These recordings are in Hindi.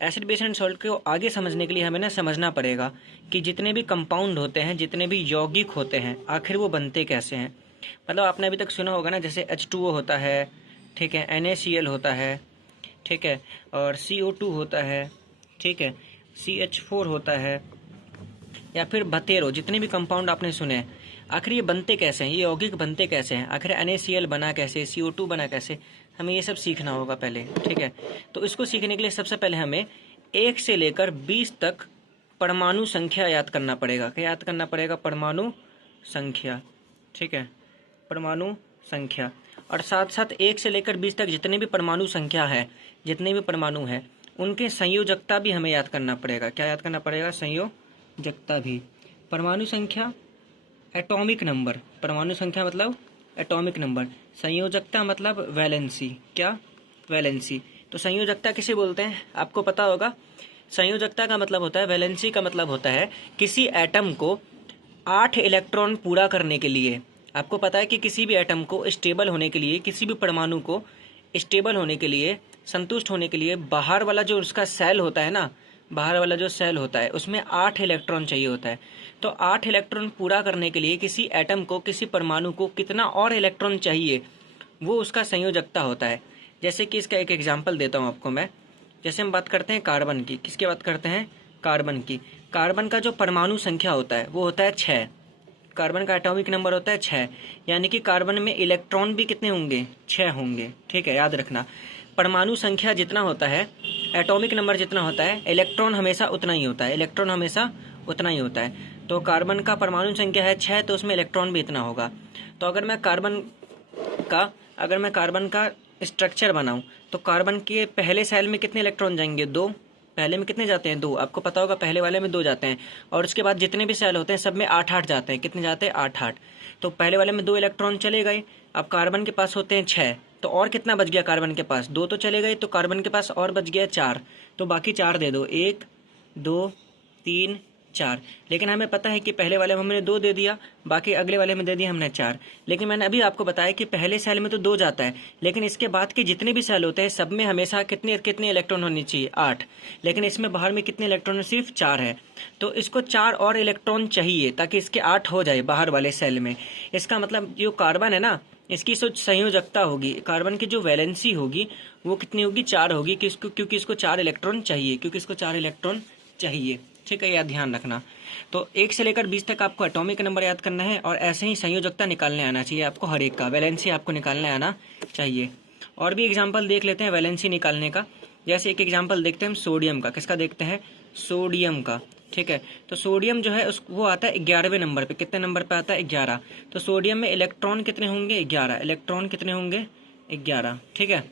एसिड बेस एंड सॉल्ट को आगे समझने के लिए हमें ना समझना पड़ेगा कि जितने भी कंपाउंड होते हैं, जितने भी यौगिक होते हैं, आखिर वो बनते कैसे हैं। मतलब आपने अभी तक सुना होगा ना, जैसे H2O होता है, ठीक है, NaCl होता है, ठीक है, और CO2 होता है, ठीक है, CH4 होता है, या फिर बतेरो, जितने भी कंपाउंड आपने सुने हैं, आखिर ये बनते कैसे हैं, ये यौगिक बनते कैसे हैं, आखिर NaCl बना कैसे, CO2 बना कैसे, हमें ये सब सीखना होगा पहले, ठीक है। तो इसको सीखने के लिए सबसे पहले हमें 1 से लेकर 20 तक परमाणु संख्या याद करना पड़ेगा। क्या याद करना पड़ेगा? परमाणु संख्या, ठीक है, परमाणु संख्या। और साथ साथ 1 से लेकर 20 तक जितने भी परमाणु संख्या है, जितने भी परमाणु हैं, उनके संयोजकता भी हमें याद करना पड़ेगा। क्या याद करना पड़ेगा? संयोजकता भी। परमाणु संख्या एटॉमिक नंबर, परमाणु संख्या मतलब एटॉमिक नंबर, संयोजकता मतलब वैलेंसी। क्या? वैलेंसी। तो संयोजकता किसे बोलते हैं? आपको पता होगा। संयोजकता का मतलब होता है, वैलेंसी का मतलब होता है किसी एटम को 8 इलेक्ट्रॉन पूरा करने के लिए। आपको पता है कि किसी भी एटम को स्टेबल होने के लिए, किसी भी परमाणु को स्टेबल होने के लिए, संतुष्ट होने के लिए, बाहर वाला जो उसका सेल होता है ना, बाहर वाला जो सेल होता है उसमें 8 इलेक्ट्रॉन चाहिए होता है। तो 8 इलेक्ट्रॉन पूरा करने के लिए किसी एटम को, किसी परमाणु को कितना और इलेक्ट्रॉन चाहिए, वो उसका संयोजकता होता है। जैसे कि इसका एक एग्जांपल देता हूँ आपको मैं। जैसे हम बात करते हैं कार्बन की। किसकी बात करते हैं? कार्बन की। कार्बन का जो परमाणु संख्या होता है वो होता है 6। कार्बन का एटॉमिक नंबर होता है 6, यानी कि कार्बन में इलेक्ट्रॉन भी कितने होंगे? 6 होंगे, ठीक है, याद रखना। परमाणु संख्या जितना होता है, एटॉमिक नंबर जितना होता है, इलेक्ट्रॉन हमेशा उतना ही होता है, इलेक्ट्रॉन हमेशा उतना ही होता है। तो कार्बन का परमाणु संख्या है 6, तो उसमें इलेक्ट्रॉन भी इतना होगा। तो अगर मैं कार्बन का स्ट्रक्चर बनाऊं, तो कार्बन के पहले सेल में कितने इलेक्ट्रॉन जाएंगे? 2। पहले में कितने जाते हैं? 2। आपको पता होगा, पहले वाले में 2 जाते हैं, और उसके बाद जितने भी सेल होते हैं सब में 8-8 जाते हैं। कितने जाते हैं? 8-8। तो पहले वाले में 2 इलेक्ट्रॉन चले गए। अब कार्बन के पास होते हैं 6, तो और कितना बच गया कार्बन के पास? 2 तो चले गए, तो कार्बन के पास और बच गया 4। तो बाकी 4 दे दो, 1 2 3 4। लेकिन हमें पता है कि पहले वाले में हमने 2 दे दिया, बाकी अगले वाले में दे दिया हमने 4। लेकिन मैंने अभी आपको बताया कि पहले सेल में तो 2 जाता है, लेकिन इसके बाद के जितने भी सेल होते हैं सब में हमेशा कितने कितने इलेक्ट्रॉन होने चाहिए? 8। लेकिन इसमें बाहर में कितने इलेक्ट्रॉन? सिर्फ 4 है। तो इसको 4 और इलेक्ट्रॉन चाहिए ताकि इसके 8 हो जाए बाहर वाले सेल में। इसका मतलब जो कार्बन है ना, इसकी जो संयोजकता होगी, कार्बन की जो वैलेंसी होगी, वो कितनी होगी? 4 होगी। क्योंकि इसको 4 इलेक्ट्रॉन चाहिए, क्योंकि इसको 4 इलेक्ट्रॉन चाहिए, ठीक है, यह ध्यान रखना। तो 1 से लेकर 20 तक आपको एटॉमिक नंबर याद करना है, और ऐसे ही संयोजकता निकालने आना चाहिए आपको, हर एक का वैलेंसी आपको निकालने आना चाहिए। और भी एग्जांपल देख लेते हैं वैलेंसी निकालने का। जैसे एक एग्जांपल देखते हैं हम सोडियम का। किसका देखते हैं? सोडियम का, ठीक है। तो सोडियम जो है वो आता है 11वें नंबर पे। कितने नंबर पे आता है? 11। तो सोडियम में इलेक्ट्रॉन कितने होंगे? 11। इलेक्ट्रॉन कितने होंगे? 11, ठीक है।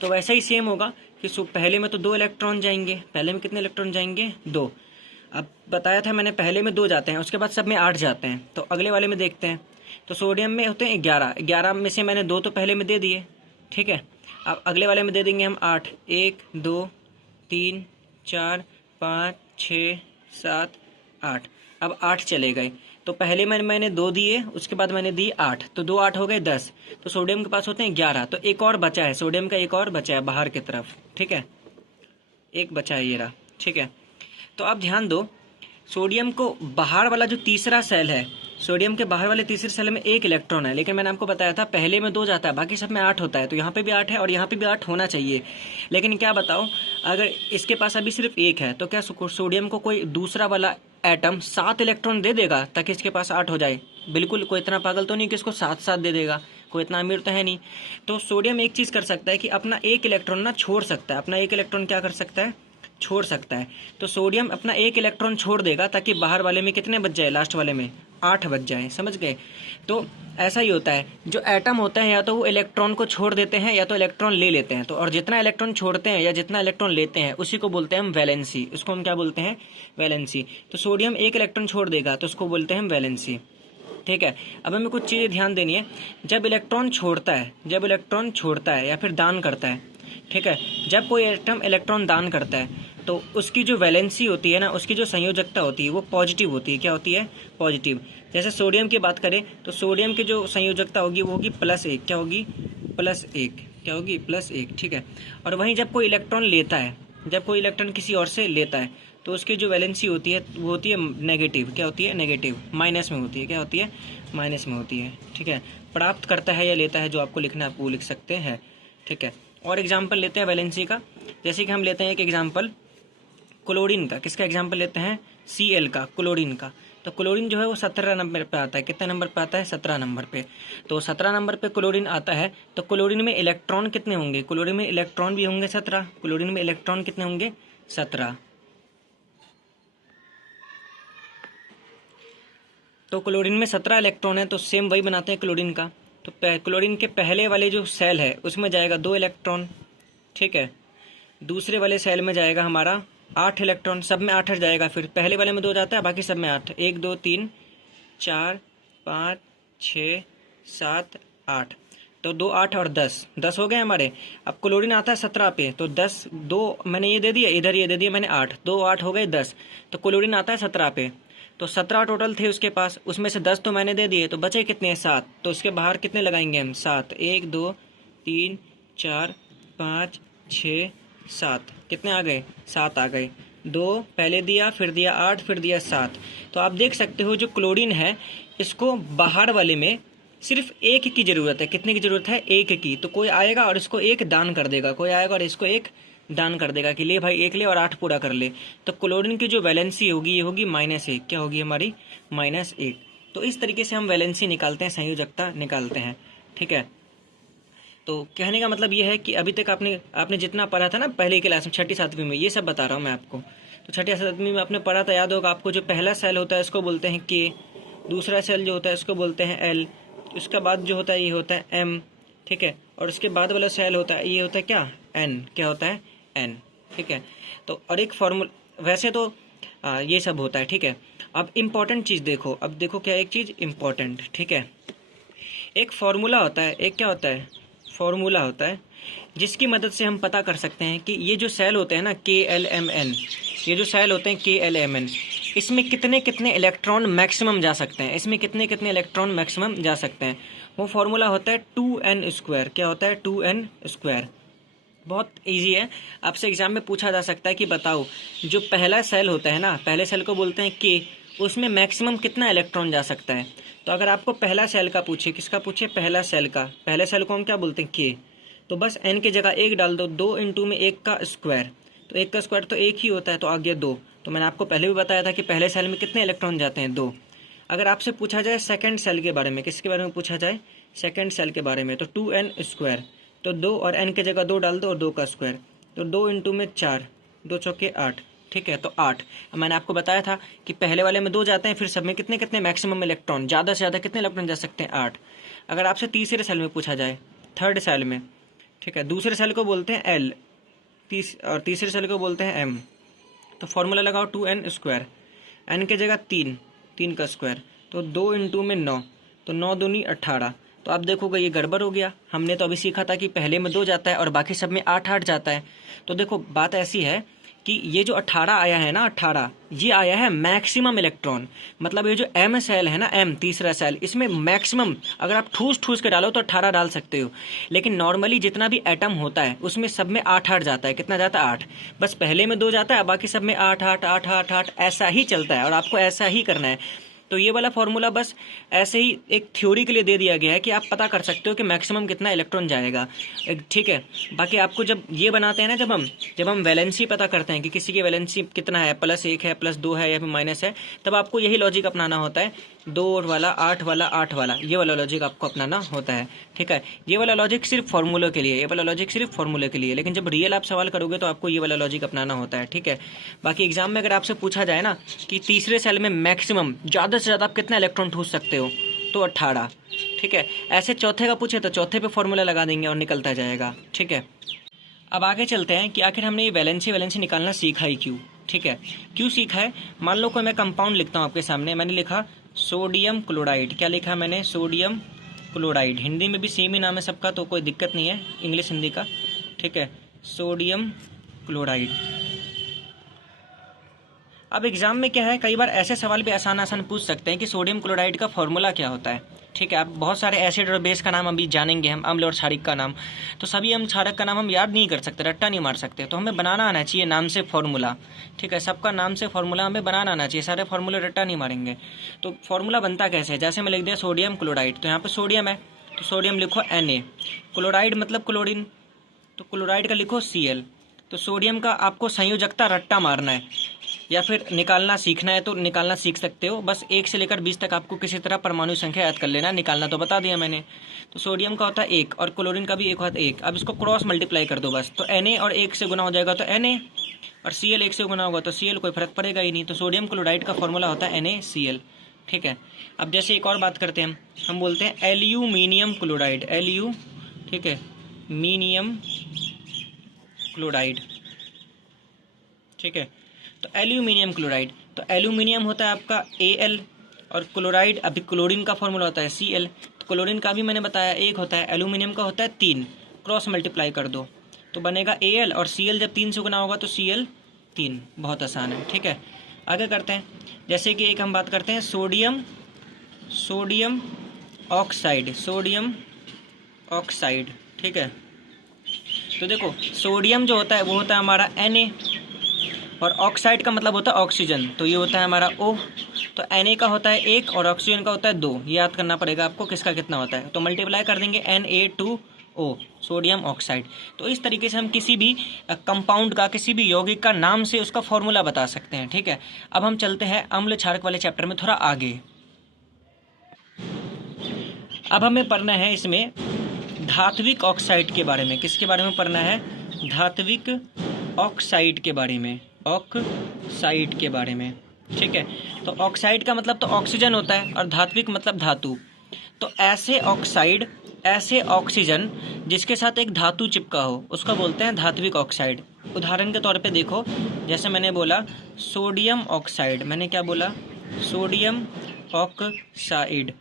तो वैसा ही सेम होगा कि पहले में तो 2 इलेक्ट्रॉन जाएंगे। पहले में कितने इलेक्ट्रॉन जाएंगे? 2। अब बताया था मैंने, पहले में 2 जाते हैं, उसके बाद सब में 8 जाते हैं। तो अगले वाले में देखते हैं। तो सोडियम में होते हैं 11। 11 में से मैंने 2 तो पहले में दे दिए, ठीक है। अब अगले वाले में दे देंगे हम 8। 1 2 3 4 5 6 7 8। अब 8 चले गए। तो पहले में मैंने 2 दिए, उसके बाद मैंने दी 8, तो 2 8 हो गए 10। तो सोडियम के पास होते हैं 11। तो एक और बचा है, सोडियम का एक और बचा है बाहर की तरफ, ठीक है, एक बचा है, ये रहा, ठीक है। तो आप ध्यान दो, सोडियम को बाहर वाला जो तीसरा सेल है, सोडियम के बाहर वाले तीसरे सेल में 1 इलेक्ट्रॉन है, लेकिन मैंने आपको बताया था पहले में 2 जाता है, बाकी सब में 8 होता है। तो यहाँ पे भी 8 है और यहाँ पे भी 8 होना चाहिए। लेकिन क्या बताओ, अगर इसके पास अभी सिर्फ 1 है, तो क्या सोडियम को कोई दूसरा वाला एटम 7 इलेक्ट्रॉन दे देगा ताकि इसके पास 8 हो जाए? बिल्कुल, कोई इतना पागल तो नहीं कि इसको 7-7 दे देगा, कोई इतना अमीर तो है नहीं। तो सोडियम एक चीज़ कर सकता है कि अपना 1 इलेक्ट्रॉन ना छोड़ सकता है। अपना 1 इलेक्ट्रॉन क्या कर सकता है? छोड़ सकता है। तो सोडियम अपना 1 इलेक्ट्रॉन छोड़ देगा ताकि बाहर वाले में कितने बच जाए? लास्ट वाले में 8 बच जाए, समझ गए? तो ऐसा ही होता है, जो एटम होता है या तो वो इलेक्ट्रॉन को छोड़ देते हैं या तो इलेक्ट्रॉन ले लेते हैं। तो और जितना इलेक्ट्रॉन छोड़ते हैं या जितना इलेक्ट्रॉन लेते हैं उसी को बोलते हैं हम वैलेंसी। उसको हम क्या बोलते हैं? वैलेंसी। तो सोडियम 1 इलेक्ट्रॉन छोड़ देगा तो उसको बोलते हैं हम वैलेंसी, ठीक है। अब हमें कुछ चीज़ें ध्यान देनी है। जब इलेक्ट्रॉन छोड़ता है या फिर दान करता है, ठीक है, जब कोई एटम इलेक्ट्रॉन दान करता है तो उसकी जो वैलेंसी होती है ना, उसकी जो संयोजकता होती है वो पॉजिटिव होती है। क्या होती है? पॉजिटिव। जैसे सोडियम की बात करें तो सोडियम की जो संयोजकता होगी वो होगी +1। क्या होगी? +1। क्या होगी? +1, ठीक है। और वहीं जब कोई इलेक्ट्रॉन लेता है जब कोई इलेक्ट्रॉन किसी और से लेता है तो उसकी जो वैलेंसी होती है वो होती है नेगेटिव। क्या होती है? नेगेटिव, माइनस में होती है। क्या होती है? माइनस में होती है। ठीक है, प्राप्त करता है या लेता है, जो आपको लिखना है आप वो लिख सकते हैं। ठीक है, और एग्जाम्पल लेते हैं वैलेंसी का। जैसे कि हम लेते हैं एक एग्जाम्पल क्लोरीन का। किसका एग्जाम्पल लेते हैं? Cl का, क्लोरीन का। तो क्लोरीन जो है वो 17 नंबर पे आता है। कितने नंबर पे आता है? 17 नंबर पे। तो 17 नंबर पे क्लोरीन आता है। तो क्लोरीन में इलेक्ट्रॉन कितने होंगे? क्लोरीन में इलेक्ट्रॉन भी होंगे 17। क्लोरीन में इलेक्ट्रॉन कितने होंगे? 17। तो क्लोरीन में 17 इलेक्ट्रॉन है, तो सेम वही बनाते हैं क्लोरीन का। तो क्लोरीन के पहले वाले जो सेल है उसमें जाएगा 2 इलेक्ट्रॉन। ठीक है, दूसरे वाले सेल में जाएगा हमारा 8 इलेक्ट्रॉन। सब में 8 जाएगा। फिर पहले वाले में 2 जाता है, बाकी सब में 8। 1 2 3 4 5 6 7 8। तो 2 8 और 10, 10 हो गए हमारे। अब क्लोरीन आता है 17 पे, तो 10 2 मैंने ये दे दिया, इधर ये दे दिया मैंने 8, 2 8 हो गए 10। तो क्लोरीन आता है 17 पे। तो 17 टोटल थे उसके पास, उसमें से 10 तो मैंने दे दिए, तो बचे कितने? 7। तो उसके बाहर कितने लगाएंगे हम? 7। 1 2 3 4 5 6 7। कितने आ गए? 7 आ गए। 2 पहले दिया, फिर दिया 8, फिर दिया 7। तो आप देख सकते हो जो क्लोरीन है इसको बाहर वाले में सिर्फ एक की ज़रूरत है। कितने की ज़रूरत है? एक की। तो कोई आएगा और इसको एक दान कर देगा, कोई आएगा और इसको एक दान कर देगा कि ले भाई एक ले और 8 पूरा कर ले। तो क्लोरीन की जो वैलेंसी होगी ये होगी -1। क्या होगी हमारी? -1। तो इस तरीके से हम वैलेंसी निकालते हैं, संयोजकता निकालते हैं। ठीक है, तो कहने का मतलब ये है कि अभी तक आपने जितना पढ़ा था ना पहले क्लास में, 6ठी 7वीं में, ये सब बता रहा हूँ मैं आपको। तो 6ठी 7वीं में आपने पढ़ा था, याद होगा आपको। जो पहला सेल होता है इसको बोलते हैं के, दूसरा सेल जो होता है इसको बोलते हैं एल, उसका बाद जो होता है ये होता है एम। ठीक है, और उसके बाद वाला सेल होता है ये होता है क्या? एन। क्या होता है? एन। ठीक है, तो और एक फॉर्मूला, वैसे तो ये सब होता है। ठीक है, अब इम्पॉर्टेंट चीज़ देखो। अब देखो क्या एक चीज़ इम्पॉर्टेंट। ठीक है, एक फार्मूला होता है, एक क्या होता है? फार्मूला होता है, जिसकी मदद से हम पता कर सकते हैं कि ये जो सेल होते हैं ना KLMN, ये जो सेल होते हैं KLMN, इसमें कितने कितने इलेक्ट्रॉन मैक्सिमम जा सकते हैं, इसमें कितने कितने इलेक्ट्रॉन मैक्सिमम जा सकते हैं। वो फार्मूला होता है 2n²। क्या होता है? 2n²। बहुत इजी है, आपसे एग्जाम में पूछा जा सकता है कि बताओ जो पहला सेल होता है ना, पहले सेल को बोलते हैं के, उसमें मैक्सिमम कितना इलेक्ट्रॉन जा सकता है। तो अगर आपको पहला सेल का पूछे, किसका पूछे? पहला सेल का। पहले सेल को हम क्या बोलते हैं? के। तो बस एन की जगह 1 डाल दो। 2 इंटू में 1 का स्क्वायर, तो 1 का स्क्वायर तो 1 ही होता है, तो आ गया 2। तो मैंने आपको पहले भी बताया था कि पहले सेल में कितने इलेक्ट्रॉन जाते हैं? 2। अगर आपसे पूछा जाए सेकंड सेल के बारे में, किसके बारे में पूछा जाए? सेकंड सेल के बारे में, तो 2n²। तो 2 और n की जगह 2 डाल दो और 2 का स्क्वायर, तो 2 इंटू में 4, 2 चौके 8। ठीक है, तो 8। मैंने आपको बताया था कि पहले वाले में 2 जाते हैं, फिर सब में कितने कितने मैक्सिमम इलेक्ट्रॉन, ज़्यादा से ज़्यादा कितने इलेक्ट्रॉन जा सकते हैं? 8। अगर आपसे तीसरे सेल में पूछा जाए, थर्ड सेल में, ठीक है, दूसरे सेल को बोलते हैं L, और तीसरे सेल को बोलते हैं M। तो फॉर्मूला लगाओ 2n²। n की जगह 3, 3 का स्क्वायर, तो 2 इंटू में 9, तो 9 दूनी 18। तो आप देखोगे ये गड़बड़ हो गया। हमने तो अभी सीखा था कि पहले में 2 जाता है और बाकी सब में 8 8 जाता है। तो देखो बात ऐसी है कि ये जो 18 आया है ना, 18 ये आया है मैक्सिमम इलेक्ट्रॉन। मतलब ये जो एम सेल है ना, एम तीसरा सेल, इसमें मैक्सिमम अगर आप ठूस ठूस के डालो तो 18 डाल सकते हो। लेकिन नॉर्मली जितना भी एटम होता है उसमें सब में 8 8 जाता है। कितना जाता है? 8। बस पहले में 2 जाता है, बाकी सब में 8 8 8 8 8 ऐसा ही चलता है, और आपको ऐसा ही करना है। तो ये वाला फॉर्मूला बस ऐसे ही एक थ्योरी के लिए दे दिया गया है कि आप पता कर सकते हो कि मैक्सिमम कितना इलेक्ट्रॉन जाएगा। ठीक है, बाकी आपको जब ये बनाते हैं ना, जब हम वैलेंसी पता करते हैं कि किसी की वैलेंसी कितना है, +1 है, +2 है या फिर माइनस है, तब आपको यही लॉजिक अपनाना होता है। 2 वाला 8 वाला 8 वाला, ये वाला लॉजिक आपको अपनाना होता है। ठीक है, ये वाला लॉजिक सिर्फ फार्मूलों के लिए, ये वाला लॉजिक सिर्फ फार्मूले के लिए, लेकिन जब रियल आप सवाल करोगे तो आपको ये वाला लॉजिक अपनाना होता है। ठीक है, बाकी एग्जाम में अगर आपसे पूछा जाए ना कि तीसरे सेल में मैक्सिमम ज़्यादा से ज़्यादा आप कितना इलेक्ट्रॉन ठूस सकते हो, तो 18। ठीक है, ऐसे चौथे का पूछे तो चौथे पे फॉर्मूला लगा देंगे और निकलता जाएगा। ठीक है, अब आगे चलते हैं कि आखिर हमने ये वैलेंसी निकालना सीखा ही क्यों। ठीक है, क्यों सीखा है? मान लो कोई मैं कंपाउंड लिखता हूँ आपके सामने, मैंने लिखा सोडियम क्लोराइड। क्या लिखा मैंने? Sodium chloride. हिंदी में भी सेम ही नाम है सबका, तो कोई दिक्कत नहीं है इंग्लिश हिंदी का। ठीक है, सोडियम क्लोराइड। अब एग्जाम में क्या है, कई बार ऐसे सवाल भी आसान आसान पूछ सकते हैं कि सोडियम क्लोराइड का फॉर्मूला क्या होता है। ठीक है, अब बहुत सारे एसिड और बेस का नाम अभी जानेंगे हम, अम्ल और क्षारक का नाम। तो सभी अम्ल क्षारक का नाम हम याद नहीं कर सकते, रट्टा नहीं मार सकते, तो हमें बनाना आना चाहिए नाम से फॉर्मूला। ठीक है, सबका नाम से फॉर्मूला हमें बनाना आना चाहिए, सारे फॉर्मूले रट्टा नहीं मारेंगे। तो फॉर्मूला बनता कैसे है, जैसे मैं लिख दिया सोडियम क्लोराइड, तो यहाँ पर सोडियम है तो सोडियम लिखो Na, क्लोराइड मतलब क्लोरीन, तो क्लोराइड का लिखो Cl। तो सोडियम का आपको संयोजकता रट्टा मारना है या फिर निकालना सीखना है तो निकालना सीख सकते हो, बस 1 से लेकर 20 तक आपको किसी तरह परमाणु संख्या याद कर लेना, निकालना तो बता दिया मैंने। तो सोडियम का होता है 1 और क्लोरीन का भी 1 होता है 1। अब इसको क्रॉस मल्टीप्लाई कर दो बस, तो Na और 1 से गुना हो जाएगा तो Na, और Cl 1 से गुना होगा तो Cl, कोई फर्क पड़ेगा ही नहीं। तो सोडियम क्लोराइड का फॉर्मूला होता है NaCl। ठीक है, अब जैसे एक और बात करते हैं, हम बोलते हैं एल्यूमिनियम क्लोराइड, एल्यू, ठीक है, मीनियम क्लोराइड। ठीक है, तो एल्यूमिनियम क्लोराइड, तो एल्यूमिनियम होता है आपका Al, और क्लोराइड अभी क्लोरीन का फॉर्मूला होता है Cl। तो क्लोरीन का भी मैंने बताया 1 होता है, एल्यूमिनियम का होता है 3, क्रॉस मल्टीप्लाई कर दो तो बनेगा Al, और Cl जब 3 से गुना होगा तो Cl 3, बहुत आसान है। ठीक है, आगे करते हैं, जैसे कि एक हम बात करते हैं सोडियम ऑक्साइड, सोडियम ऑक्साइड। ठीक है, तो देखो सोडियम जो होता है वो होता है हमारा Na, और ऑक्साइड का मतलब होता है ऑक्सीजन, तो ये होता है हमारा O। तो Na का होता है 1 और ऑक्सीजन का होता है 2, ये याद करना पड़ेगा आपको किसका कितना होता है, तो मल्टीप्लाई कर देंगे Na2O, सोडियम ऑक्साइड। तो इस तरीके से हम किसी भी कंपाउंड का, किसी भी यौगिक का नाम से उसका फॉर्मूला बता सकते हैं। ठीक है, अब हम चलते हैं अम्ल क्षारक वाले चैप्टर में थोड़ा आगे। अब हमें पढ़ना है इसमें धात्विक ऑक्साइड के बारे में। किसके बारे में पढ़ना है, धात्विक ऑक्साइड के बारे में, ऑक्साइड के बारे में। ठीक है, तो ऑक्साइड का मतलब तो ऑक्सीजन होता है और धात्विक मतलब धातु। तो ऐसे ऑक्साइड, ऐसे ऑक्सीजन जिसके साथ एक धातु चिपका हो उसका बोलते हैं धात्विक ऑक्साइड। उदाहरण के तौर पे देखो, जैसे मैंने बोला सोडियम ऑक्साइड, मैंने क्या बोला, सोडियम ऑक्साइड।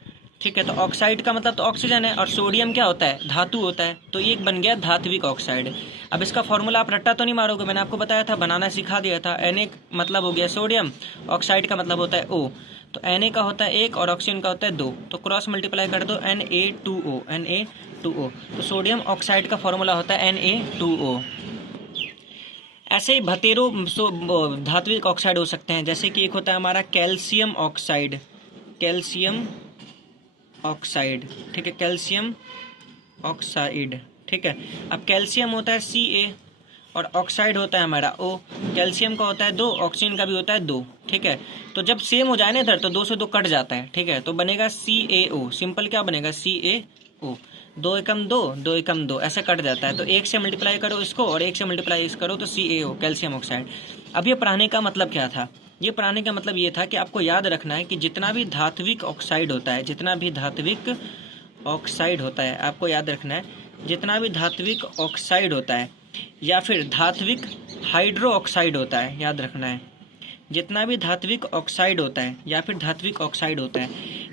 ठीक है, तो ऑक्साइड का मतलब तो ऑक्सीजन है और सोडियम क्या होता है, धातु होता है, तो ये एक बन गया धात्विक ऑक्साइड। अब इसका फॉर्मूला आप रट्टा तो नहीं मारोगे, मैंने आपको बताया था, बनाना सिखा दिया था। Na मतलब हो गया सोडियम, ऑक्साइड का मतलब होता है O, तो Na का होता है 1 और ऑक्सीजन का होता है 2, तो क्रॉस मल्टीप्लाई कर दो Na2O, Na2O। तो सोडियम ऑक्साइड का फॉर्मूला होता है Na2O। ऐसे ही भतेरो धात्विक ऑक्साइड हो सकते हैं, जैसे कि एक होता है हमारा कैल्शियम ऑक्साइड, कैल्शियम ऑक्साइड। ठीक है, कैल्शियम ऑक्साइड। ठीक है, अब कैल्शियम होता है Ca और ऑक्साइड होता है हमारा O। कैल्शियम का होता है 2, ऑक्सीजन का भी होता है 2। ठीक है, तो जब सेम हो जाए ना इधर तो 2 से 2 कट जाता है। ठीक है, तो बनेगा CaO, सिंपल क्या बनेगा CaO, 2 एकम 2, 2 एकम 2, ऐसे कट जाता है। तो 1 से मल्टीप्लाई करो इसको और 1 से मल्टीप्लाई इस करो तो CaO, कैल्शियम ऑक्साइड। अब ये पढ़ाने का मतलब क्या था, ये पढ़ाने का मतलब ये था कि आपको याद रखना है कि जितना भी धात्विक ऑक्साइड होता है, जितना भी धात्विक ऑक्साइड होता है, आपको याद रखना है जितना भी धात्विक ऑक्साइड होता है या फिर धात्विक हाइड्रो ऑक्साइड होता है, याद रखना है जितना भी धात्विक ऑक्साइड होता है या फिर धात्विक ऑक्साइड होता है,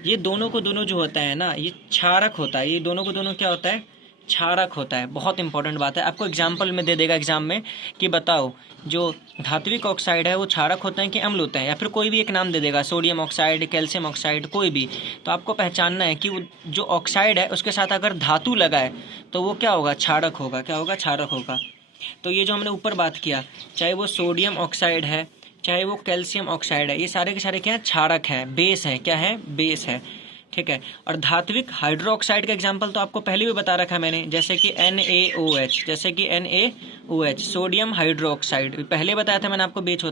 ये दोनों को दोनों जो होता है ना, ये क्षारक होता है। ये दोनों को दोनों क्या होता है, क्षारक होता है। बहुत इंपॉर्टेंट बात है, आपको एग्जाम्पल में दे देगा एग्जाम में कि बताओ जो धात्विक ऑक्साइड है वो क्षारक होते हैं कि अम्ल होते हैं, या फिर कोई भी एक नाम दे देगा, सोडियम ऑक्साइड, कैल्शियम ऑक्साइड, कोई भी। तो आपको पहचानना है कि वो जो ऑक्साइड है उसके साथ अगर धातु लगा है तो वो क्या होगा, क्षारक होगा। क्या होगा, क्षारक होगा। तो ये जो हमने ऊपर बात किया, चाहे वो सोडियम ऑक्साइड है, चाहे वो कैल्शियम ऑक्साइड है, ये सारे के सारे क्या हैं, क्षारक हैं, बेस हैं। क्या है, बेस है। ठीक है, और धात्विक हाइड्रो ऑक्साइड का एग्जाम्पल तो आपको पहले भी बता रखा है मैंने, जैसे कि NaOH, जैसे कि NaOH, सोडियम हाइड्रो ऑक्साइड पहले बताया था मैंने आपको, बेस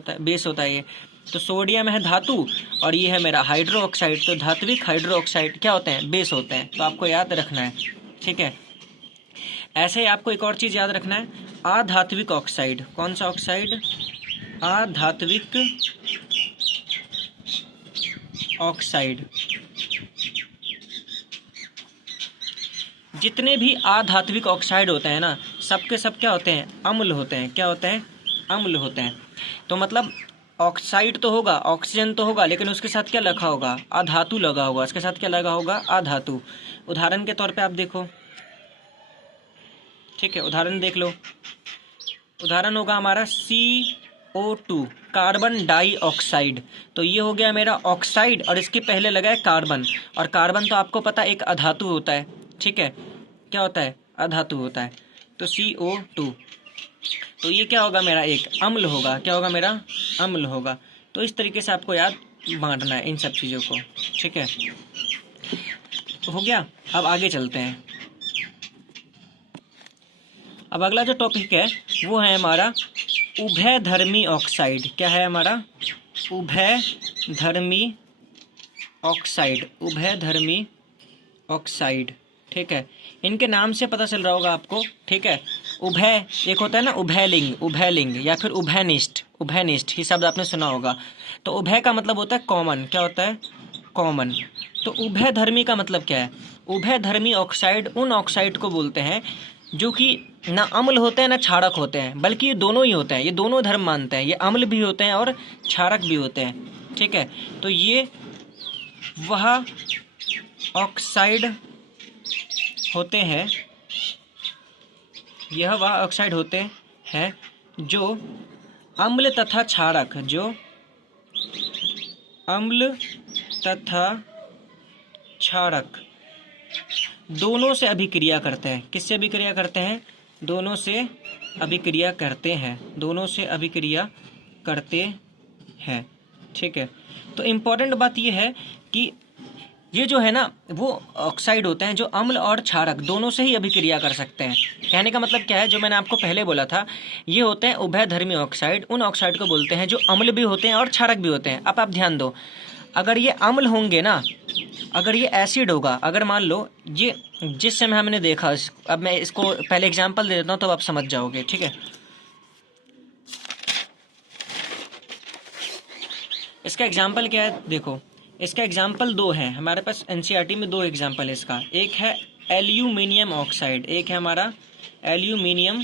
होता है ये। तो सोडियम है धातु और ये है मेरा हाइड्रो ऑक्साइड, तो धात्विक हाइड्रो ऑक्साइड क्या होते हैं, बेस होते हैं। तो आपको याद रखना है। ठीक है, ऐसे ही आपको एक और चीज़ याद रखना है, अधात्विक ऑक्साइड। कौन सा ऑक्साइड, अधात्विक ऑक्साइड। जितने भी अधात्विक ऑक्साइड होते हैं ना, सबके सब क्या होते हैं, अम्ल होते हैं। क्या होते हैं, अम्ल होते हैं। तो मतलब ऑक्साइड तो होगा, ऑक्सीजन तो होगा, लेकिन उसके साथ क्या लगा होगा, अधातु लगा होगा। उसके साथ क्या लगा होगा, अधातु। उदाहरण के तौर पे आप देखो, ठीक है, उदाहरण देख लो। उदाहरण होगा हमारा CO2 कार्बन डाइऑक्साइड। तो ये हो गया मेरा ऑक्साइड और इसके पहले लगा है कार्बन, और कार्बन तो आपको पता है एक अधातु होता है, ठीक है, क्या होता है, अधातु होता है, तो CO2। तो ये क्या होगा मेरा, एक अम्ल होगा, क्या होगा मेरा, अम्ल होगा। तो इस तरीके से आपको याद बांटना है इन सब चीज़ों को, ठीक है, हो गया। अब आगे चलते हैं। अब अगला जो टॉपिक है वो है हमारा उभयधर्मी ऑक्साइड। क्या है हमारा, उभयधर्मी ऑक्साइड, उभयधर्मी ऑक्साइड, ठीक है। इनके नाम से पता चल रहा होगा आपको, ठीक है। उभय एक होता है ना, उभयलिंग, उभयलिंग या फिर उभयनिष्ठ, उभयनिष्ठ ये शब्द आपने सुना होगा। तो उभय का मतलब होता है कॉमन, क्या होता है, कॉमन। तो उभयधर्मी का मतलब क्या है, उभयधर्मी ऑक्साइड उन ऑक्साइड को बोलते हैं जो कि ना अम्ल होते हैं ना क्षारक होते हैं, बल्कि ये दोनों ही होते हैं, ये दोनों धर्म मानते हैं, ये अम्ल भी होते हैं और क्षारक भी होते हैं, ठीक है। तो ये वह ऑक्साइड होते हैं, यह वह ऑक्साइड होते हैं जो अम्ल तथा क्षारक, जो अम्ल तथा क्षारक दोनों से अभिक्रिया करते हैं। किससे अभिक्रिया करते हैं, दोनों से अभिक्रिया करते हैं, दोनों से अभिक्रिया करते हैं, ठीक है। तो इम्पॉर्टेंट बात यह है कि ये जो है ना वो ऑक्साइड होते हैं जो अम्ल और क्षारक दोनों से ही अभिक्रिया कर सकते हैं। कहने का मतलब क्या है, जो मैंने आपको पहले बोला था, ये होते हैं उभयधर्मी ऑक्साइड, उन ऑक्साइड को बोलते हैं जो अम्ल भी होते हैं और क्षारक भी होते हैं। अब आप ध्यान दो, अगर ये अम्ल होंगे ना, अगर ये एसिड होगा, अगर मान लो ये जिस समय हमने देखा, अब मैं इसको पहले एग्जांपल दे देता हूँ तो आप समझ जाओगे, ठीक है। इसका एग्जांपल क्या है, देखो इसका एग्जांपल दो है हमारे पास, एनसीईआरटी में दो एग्जांपल है इसका। एक है एल्यूमिनियम ऑक्साइड, एक है हमारा एल्यूमिनियम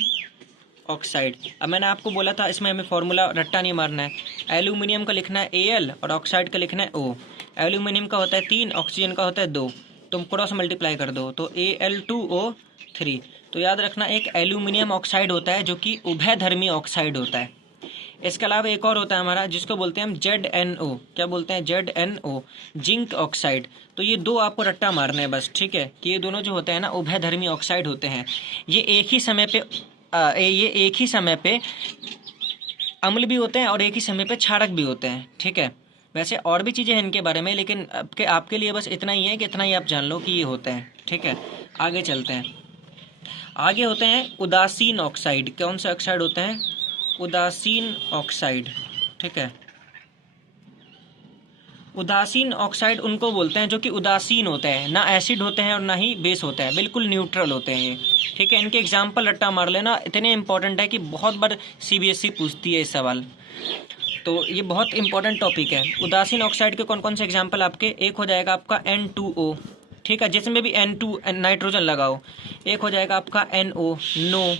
ऑक्साइड। अब मैंने आपको बोला था इसमें हमें फॉर्मूला रट्टा नहीं मारना है, एल्यूमिनियम का लिखना है Al और ऑक्साइड का लिखना है O। एल्यूमिनियम का होता है 3, ऑक्सीजन का होता है 2, तुम क्रॉस मल्टीप्लाई कर दो तो Al2O3। तो याद रखना एक एल्यूमिनियम ऑक्साइड होता है जो कि उभयधर्मी ऑक्साइड होता है। इसके अलावा एक और होता है हमारा जिसको बोलते हैं हम ZnO, क्या बोलते हैं, ZnO, जिंक ऑक्साइड। तो ये दो आपको रट्टा मारना है बस, ठीक है, कि ये दोनों जो होते हैं ना उभयधर्मी ऑक्साइड होते हैं। ये एक ही समय पे अम्ल भी होते हैं और एक ही समय पे क्षारक भी होते हैं, ठीक है। वैसे और भी चीज़ें हैं इनके बारे में, लेकिन आपके लिए बस इतना ही है कि इतना ही आप जान लो कि ये होते हैं, ठीक है। आगे चलते हैं, आगे होते हैं उदासीन ऑक्साइड। कौन से ऑक्साइड होते हैं, उदासीन ऑक्साइड, ठीक है। उदासीन ऑक्साइड उनको बोलते हैं जो कि उदासीन होते हैं, ना एसिड होते हैं और ना ही बेस होते हैं, बिल्कुल न्यूट्रल होते हैं ये, ठीक है। इनके एग्जाम्पल रट्टा मार लेना, इतने इंपॉर्टेंट है कि बहुत बार CBSE पूछती है इस सवाल, तो ये बहुत इंपॉर्टेंट टॉपिक है। उदासीन ऑक्साइड के कौन कौन से एग्जाम्पल आपके, एक हो जाएगा आपका N2O, ठीक है, जिसमें भी N2 नाइट्रोजन लगाओ। एक हो जाएगा आपका NO, नो,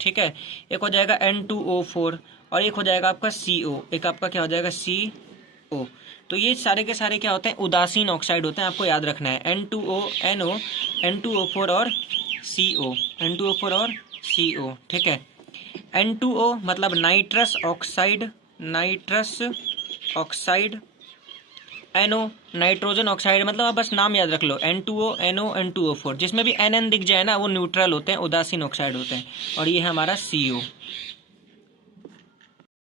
ठीक है। एक हो जाएगा N2O4 और एक हो जाएगा आपका CO, एक आपका क्या हो जाएगा CO। तो ये सारे के सारे क्या होते हैं, उदासीन ऑक्साइड होते हैं, आपको याद रखना है N2O, NO, N2O4 और CO, N2O4 और CO, ठीक है। N2O मतलब nitrous oxide, nitrous oxide. NO nitrogen oxide, मतलब आप बस नाम याद रख लो, N2O, NO, N2O4, जिसमें भी NN दिख जाए ना वो न्यूट्रल होते हैं, उदासीन ऑक्साइड होते हैं। और ये है हमारा CO,